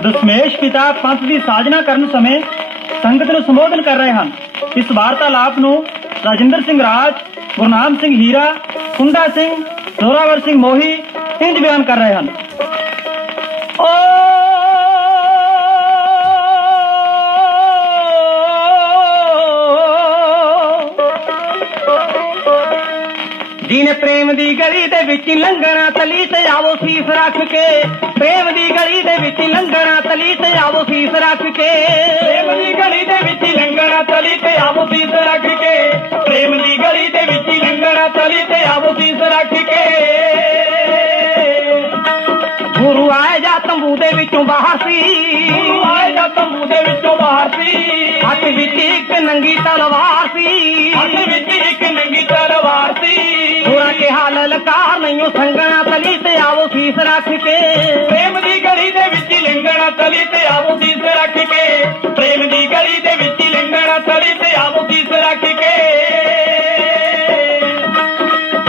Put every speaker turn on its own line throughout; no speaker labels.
ਦਸ਼ਮੇਸ਼ ਪਿਤਾ ਪੰਥ ਦੀ ਸਾਜਨਾ ਕਰਨ ਸਮੇਂ ਸੰਗਤ ਨੂੰ ਸੰਬੋਧਨ ਕਰ ਰਹੇ ਹਨ। ਇਸ ਵਾਰਤਾਲਾਪ ਨੂੰ ਰਾਜਿੰਦਰ ਸਿੰਘ ਰਾਜ ਗੁਰਨਾਮ ਸਿੰਘ ਹੀਰਾ ਕੁੰਡਾ ਸਿੰਘ, ਜ਼ੋਰਾਵਰ ਸਿੰਘ ਮੋਹੀ ਇੰਜ ਬਿਆਨ ਕਰ ਰਹੇ ਹਨ। ਦੀਨ ਪ੍ਰੇਮ ਦੀ ਗਲੀ ਦੇ ਵਿੱਚ ਲੰਘਣਾ ਤਲੀ ਤੇ ਆਵੋ ਸੀਸ ਰੱਖ ਕੇ। ਪ੍ਰੇਮ ਦੀ ਗਲੀ ਦੇ ਵਿੱਚ ਲੰਘਣਾ ਤਲੀ ਤੇ ਆਵੋ ਸੀਸ ਰੱਖ ਕੇ। ਪ੍ਰੇਮ ਦੀ ਗਲੀ ਦੇ ਵਿੱਚ ਲੰਘਣਾ ਤਲੀ ਤੇ ਆਵੋ ਸੀਸ ਰੱਖ ਕੇ। ਪ੍ਰੇਮ ਦੀ ਗਲੀ ਦੇ ਵਿੱਚ ਲੰਘਣਾ ਤਲੀ ਤੇ ਆਵੋ ਸੀਸ ਰੱਖ ਕੇ। ਗੁਰੂ ਆਏ ਜਾਂ ਤੰਬੂ ਦੇ ਵਿੱਚੋਂ ਬਾਹਰ ਸੀ। ਗੁਰੂ ਆਏ ਜਾਂ ਤੰਬੂ ਦੇ ਵਿੱਚੋਂ ਬਾਹਰ ਸੀ। ਹੱਥ ਵਿੱਚ ਇੱਕ ਨੰਗੀ ਤਲਵਾਰ ਸੀ। ਲਲਕਾਰ ਨਹੀਂ ਸੰਗਣਾ ਤਲੀ ਤੇ ਆਵੋ ਸੀਸ ਰੱਖ ਕੇ। ਪ੍ਰੇਮ ਦੀ ਗਲੀ ਦੇ ਵਿੱਚ ਲੰਗਣਾ ਤਲੀ ਤੇ ਆਵੋ ਸੀਸ ਰੱਖ ਕੇ। ਪ੍ਰੇਮ ਦੀ ਗਲੀ ਦੇ ਵਿੱਚ ਲੰਗਣਾ ਤਲੀ ਤੇ ਆਵੋ ਸੀਸ ਰੱਖ ਕੇ।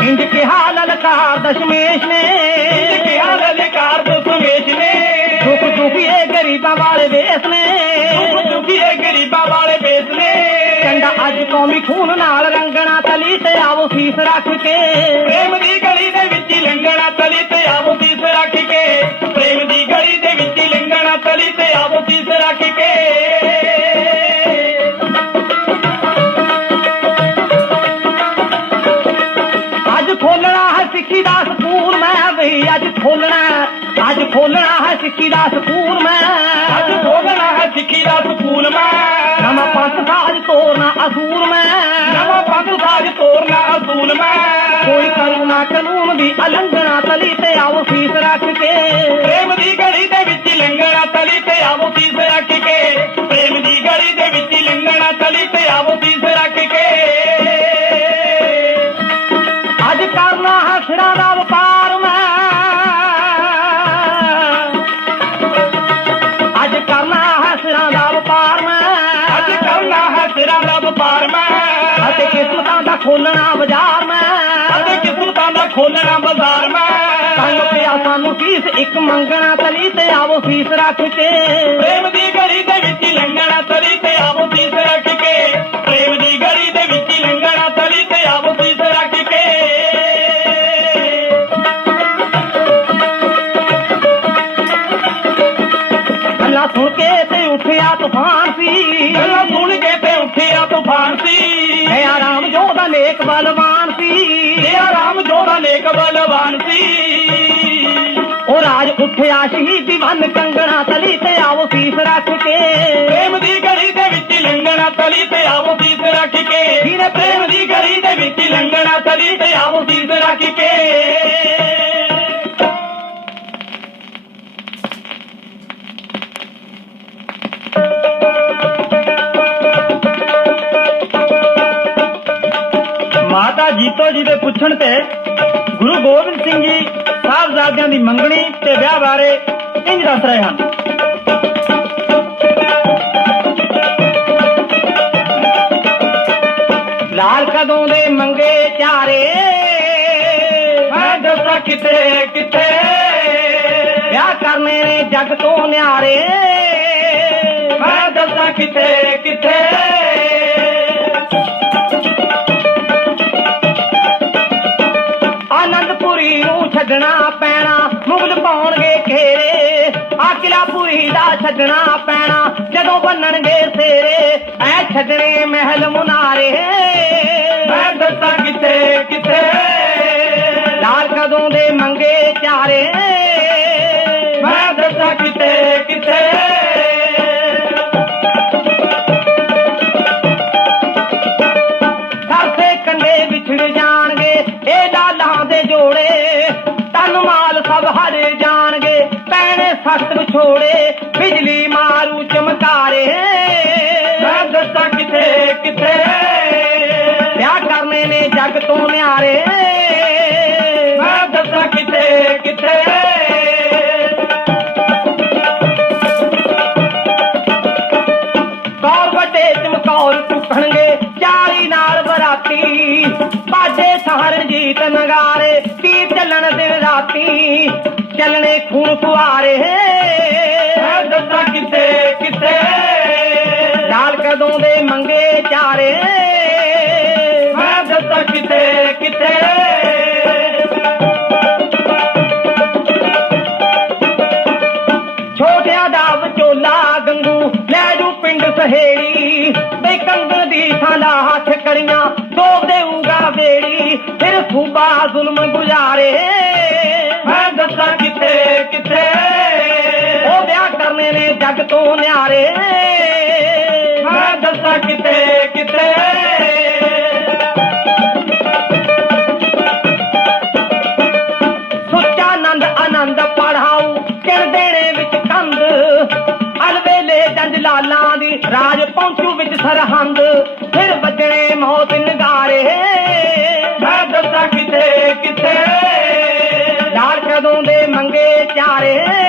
ਇੰਜ ਕਿਹਾ ਲਲਕਾਰ ਦਸ਼ਮੇਸ਼ ਨੇ। ਇੰਜ ਕਿਹਾ ਲਲਕਾਰ ਦਸ਼ਮੇਸ਼ ਨੇ। ਦੁੱਖ ਦੁਖੀਏ ਗਰੀਬਾਂ ਵਾਲੇ ਦੇਸ ਨੇ। ਦੁੱਖ ਦੁਖੀਏ ਗਰੀਬਾਂ ਵਾਲੇ ਦੇਸ ਨੇ। ਕੰਡਾ ਅੱਜ ਕੌਮੀ ਖੂਨ ਨਾਲ ਆਵੋ ਸੀਸ ਰੱਖ ਕੇ। ਪ੍ਰੇਮ ਦੀ ਗਲੀ ਦੇ ਵਿੱਚ ਲੰਗਣਾ ਤਲੀ ਤੇ ਆਵੋ ਸੀਸ ਰੱਖ ਕੇ। ਪ੍ਰੇਮ ਦੀ ਗਲੀ ਦੇ ਵਿੱਚ ਲੰਗਣਾ ਤਲੀ ਤੇ ਆਵੋ ਸੀਸ ਰੱਖ ਕੇ। ਅੱਜ ਖੋਲਣਾ ਹੈ ਸਿੱਖੀ ਦਾ ਸਕੂਲ ਮੈਂ ਵੀ ਅੱਜ ਖੋਲਣਾ ਅੱਜ ਖੋਲਣਾ ਹੈ ਸਿੱਖੀ ਦਾ ਸਕੂਲ ਮੈਂ। ਅੱਜ ਖੋਲਣਾ ਹੈ ਸਿੱਖੀ ਦਾ ਸਕੂਲ ਮੈਂ। ਨਵਾਂ ਪੰਥ ਸਾਜ ਤੋਰਨਾ ਅਸੂਲ ਮੈਂ। ਦੀ ਉਲੰਘਣਾ ਤਲੀ ਤੇ ਆਵੋ ਸੀਸ ਰੱਖ ਕੇ। ਪ੍ਰੇਮ ਦੀ ਗਲੀ ਦੇ ਵਿੱਚ ਲੰਘਣਾ ਤਲੀ ਤੇ ਆਵੋ ਸੀਸ ਰੱਖ ਕੇ। ਪ੍ਰੇਮ ਦੀ ਗਲੀ ਦੇ ਵਿੱਚ ਲੰਘਣਾ ਤਲੀ ਤੇ ਆਵੋ ਸੀਸ ਰੱਖ ਕੇ। ਅੱਜ ਕਰਨਾ ਹੈ ਸਿਰਾਂ ਦਾ ਵਪਾਰ ਮੈਂ। ਅੱਜ ਕਰਨਾ ਹੈ ਸਿਰਾਂ ਦਾ ਵਪਾਰ ਮੈਂ। ਅੱਜ ਕਰਨਾ ਹੈ ਸਿਰਾਂ ਦਾ ਵਪਾਰ ਮੈਂ। ਅਤੇ ਕਿਸਮਤਾਂ ਦਾ ਖੋਲਣਾ ਬਾਜ਼ਾਰ ਮੈਂ। ਖੋਲਣਾ ਬਾਜ਼ਾਰ ਮੈਂ। ਤੰਗ ਪਿਆ ਸਾਨੂੰ ਫੀਸ ਇੱਕ ਮੰਗਣਾ ਤਲੀ ਤੇ ਆਵੋ ਫੀਸ ਰੱਖ ਕੇ। ਪ੍ਰੇਮ ਦੀ ਗਲੀ ਦੇ ਵਿੱਚ ਲੰਘਣਾ ਤਲੀ ਤੇ ਆਵੋ ਫੀਸ ਰੱਖ ਕੇ। ਪ੍ਰੇਮ ਦੀ ਗਲੀ ਦੇ ਵਿੱਚ ਲੰਘਣਾ ਤਲੀ ਤੇ ਆਵੋ ਫੀਸ ਰੱਖ ਕੇ। ਗੱਲਾਂ ਸੁਣ ਕੇ ਤੇ ਉੱਠਿਆ ਤੂਫਾਨ ਸੀ। ਗੱਲਾਂ ਸੁਣ ਕੇ ਤੇ ਉੱਠਿਆ ਤੂਫਾਨ ਸੀ। ਹੈ ਆਰਾਮ ਜੋ ਦਾ ਨੇਕ ਬਲਵਾਨ ਉੱਠਿਆ ਸ਼ਹੀਦੀ ਵਨ ਕੰਗਣਾ ਤਲੀ ਤੇ ਆਵੋ ਸੀਸ ਰੱਖ ਕੇ। ਪ੍ਰੇਮ ਦੀ ਗਲੀ ਦੇ ਵਿੱਚ ਲੰਗਣਾ ਤਲੀ ਤੇ ਆਵੋ ਸੀਸ ਰੱਖ ਕੇ। ਵੀਰੇ ਪ੍ਰੇਮ ਦੀ ਗਲੀ ਦੇ ਵਿੱਚ ਲੰਗਣਾ ਤਲੀ ਤੇ ਆਵੋ ਸੀਸ ਰੱਖ ਕੇ। ਮਾਤਾ ਜੀਤੋ ਜੀ ਦੇ ਪੁੱਛਣ ਤੇ ਗੁਰੂ ਗੋਬਿੰਦ ਸਿੰਘ ਜੀ ਸਾਹਿਬਜ਼ਾਦਿਆਂ ਦੀ ਮੰਗਣੀ ਤੇ ਵਿਆਹ ਬਾਰੇ ਇੰਜ ਦੱਸ ਰਹੇ ਹਨ ਲਾਲ ਕਦੋਂ ਦੇ ਮੰਗੇ ਚਾਰੇ? ਮੈਂ ਦੱਸਾਂ ਕਿੱਥੇ ਕਿੱਥੇ? ਵਿਆਹ ਕਰਨੇ ਨੇ ਜੱਗ ਤੋਂ ਨਿਆਰੇ। ਮੈਂ ਦੱਸਾਂ ਕਿੱਥੇ ਕਿੱਥੇ? ਆ ਕਿਲਾਪੁਰੀ ਦਾ ਛੱਡਣਾ ਪੈਣਾ। ਜਦੋਂ ਬੰਨਣਗੇ ਸੇਰੇ ਐ ਛੱਡਣੇ ਮਹਿਲ ਮੁਨਾਰੇ। ਮੈਂ ਦੱਸਾਂ ਕਿੱਥੇ ਕਿੱਥੇ? ਲਾਲ ਕਦੋਂ ਦੇ ਮੰਗੇ ਚਾਰੇ। ਵਿਛੋੜੇ ਬਿਜਲੀ ਮਾਰੂ ਚਮਕਾਰੇ। ਮੈਂ ਦੱਸਾਂ ਕਿੱਥੇ ਕਿੱਥੇ? ਵਿਆਹ ਕਰਨੇ ਨੇ ਜੱਗ ਤੋਂ ਨਿਆਰੇ। ਮੈਂ ਦੱਸਾਂ ਕਿੱਥੇ ਕਿੱਥੇ? ਕੌਰ ਵੱਡੇ ਚਮਕੌਰ ਟੁੱਟਣਗੇ ਚਾਲੀ ਨਾਲ ਬਰਾਤੀ। ਬਾਜੇ ਸਹਰ ਜੀਤ ਨਗਾਰੇ ਪੀਰ ਚੱਲਣ ਪਿੰਡੂ ਸੁਆਰੇ
ਮੈਂ ਦੱਸਾਂ ਕਿੱਥੇ ਕਿੱਥੇ?
ਲਾਲ ਕਦੋਂ ਦੇ ਮੰਗੇ ਚਾਰੇ?
ਮੈਂ ਦੱਸਾਂ ਕਿੱਥੇ ਕਿੱਥੇ?
ਛੋਟਿਆਂ ਦਾ ਵਿਚੋਲਾ ਗੰਗੂ ਲੈ ਜੂ ਪਿੰਡ ਸਹੇੜੀ। ਤੇ ਕੰਗਣ ਦੀ ਥਾਲਾ ਹੱਥ ਕੜੀਆਂ, ਦੋ ਦੇਊਗਾ ਵੇੜੀ। ਫਿਰ ਸੂਬਾ ਜ਼ੁਲਮ ਗੁਜ਼ਾਰੇ। ਜੱਗ ਤੋਂ ਨਿਆਰੇ।
ਮੈਂ ਦੱਸਾਂ ਕਿੱਥੇ ਕਿੱਥੇ
ਸੁੱਚਾ ਆਨੰਦ ਆਨੰਦ ਪੜਾਉ ਕਿਣ ਦੇਣੇ ਵਿੱਚ ਕੰਧ। ਅਲਵੇਲੇ ਜੰਜ ਲਾਲਾਂ ਦੀ ਰਾਜ ਪਹੁੰਚੂ ਵਿੱਚ ਸਰਹੰਦ। ਫਿਰ ਵੱਜਣੇ ਮੌਤ ਨਗਾਰੇ।
ਮੈਂ ਦੱਸਾਂ ਕਿਤੇ ਕਿੱਥੇ
ਲਾਲ ਕਦੋਂ ਦੇ ਮੰਗੇ ਚਾਰੇ।